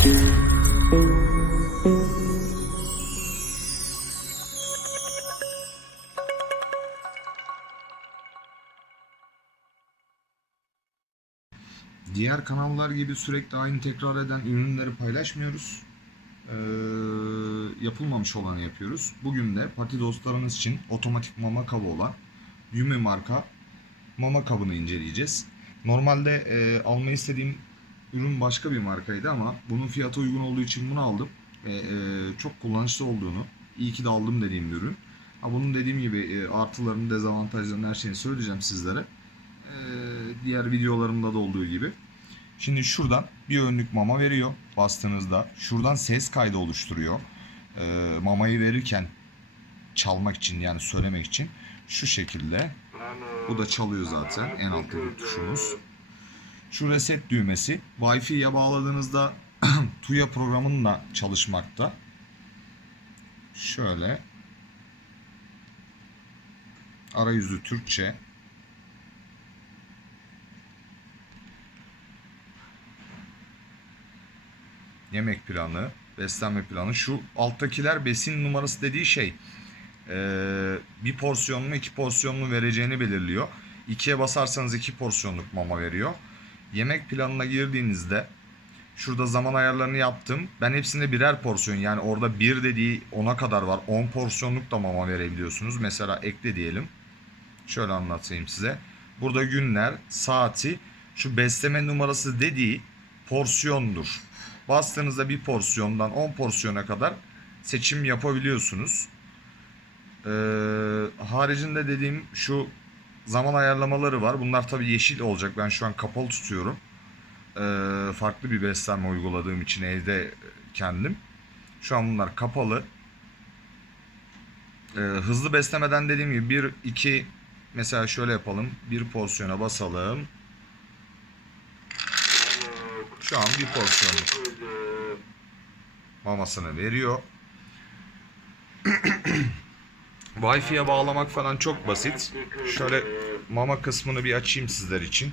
Diğer kanallar gibi sürekli aynı tekrar eden ürünleri paylaşmıyoruz. Ee, yapılmamış olanı yapıyoruz. Bugün de pati dostlarımız için otomatik mama kabı olan Yumi marka mama kabını inceleyeceğiz. Normalde e, almayı istediğim ürün başka bir markaydı ama bunun fiyatı uygun olduğu için bunu aldım. Ve e, çok kullanışlı olduğunu, iyi ki de aldım dediğim bir ürün. Ha, bunun dediğim gibi e, artılarını, dezavantajlarını her şeyini söyleyeceğim sizlere. Ee, diğer videolarımda da olduğu gibi. Şimdi şuradan bir önlük mama veriyor bastığınızda. Şuradan ses kaydı oluşturuyor. Ee, mamayı verirken çalmak için yani söylemek için şu şekilde. Bu da çalıyor zaten en alttaki tuşumuz. Şu reset düğmesi Wi-Fi'ye bağladığınızda Tuya programınla çalışmakta. Şöyle arayüzü Türkçe yemek planı, beslenme planı. Şu alttakiler besin numarası dediği şey ee, bir porsiyonlu iki porsiyonlu vereceğini belirliyor. İkiye basarsanız iki porsiyonluk mama veriyor. Yemek planına girdiğinizde şurada zaman ayarlarını yaptım. Ben hepsinde birer porsiyon yani orada bir dediği 10'a kadar var. 10 porsiyonluk da mama verebiliyorsunuz. Mesela ekle diyelim. Şöyle anlatayım size. Burada günler, saati, şu besleme numarası dediği porsiyondur. Bastığınızda bir porsiyondan 10 porsiyona kadar seçim yapabiliyorsunuz. Ee, haricinde dediğim şu zaman ayarlamaları var. Bunlar tabii yeşil olacak. Ben şu an kapalı tutuyorum. Ee, farklı bir beslenme uyguladığım için evde kendim. Şu an bunlar kapalı. Ee, hızlı beslemeden dediğim gibi 1 2 mesela şöyle yapalım. Bir porsiyona basalım. Şu an bir porsiyonluk mamasını veriyor. Wi-Fi'ye bağlamak falan çok basit. Şöyle mama kısmını bir açayım sizler için.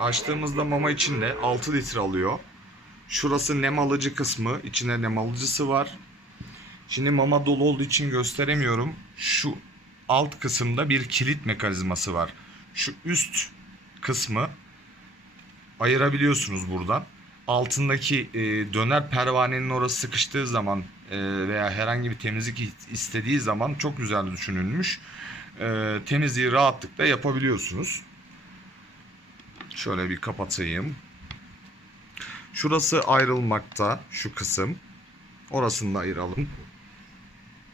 Açtığımızda mama içinde 6 litre alıyor. Şurası nem alıcı kısmı. İçinde nem alıcısı var. Şimdi mama dolu olduğu için gösteremiyorum. Şu alt kısımda bir kilit mekanizması var. Şu üst kısmı ayırabiliyorsunuz buradan. Altındaki e, döner pervanenin orası sıkıştığı zaman e, veya herhangi bir temizlik istediği zaman çok güzel düşünülmüş. E, temizliği rahatlıkla yapabiliyorsunuz. Şöyle bir kapatayım. Şurası ayrılmakta şu kısım. Orasını da ayıralım.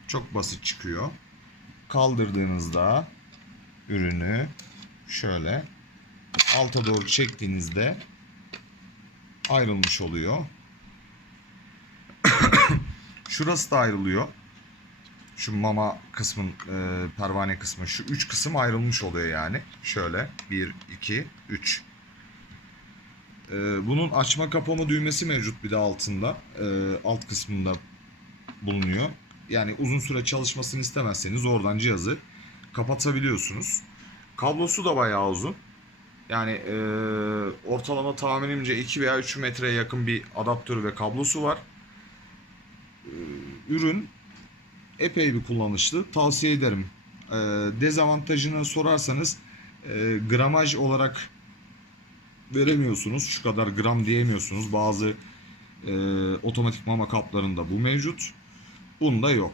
Çok basit çıkıyor. Kaldırdığınızda ürünü şöyle alta doğru çektiğinizde ayrılmış oluyor. Şurası da ayrılıyor. Şu mama kısmın e, pervane kısmı şu üç kısım ayrılmış oluyor yani. Şöyle 1 2 3 e, bunun açma kapama düğmesi mevcut bir de altında. E, alt kısmında bulunuyor. Yani uzun süre çalışmasını istemezseniz oradan cihazı kapatabiliyorsunuz. Kablosu da bayağı uzun. Yani e, ortalama tahminimce 2 veya 3 metreye yakın bir adaptörü ve kablosu var. E, ürün epey bir kullanışlı. Tavsiye ederim. E, dezavantajını sorarsanız e, gramaj olarak veremiyorsunuz. Şu kadar gram diyemiyorsunuz. Bazı e, otomatik mama kaplarında bu mevcut. Bunda yok.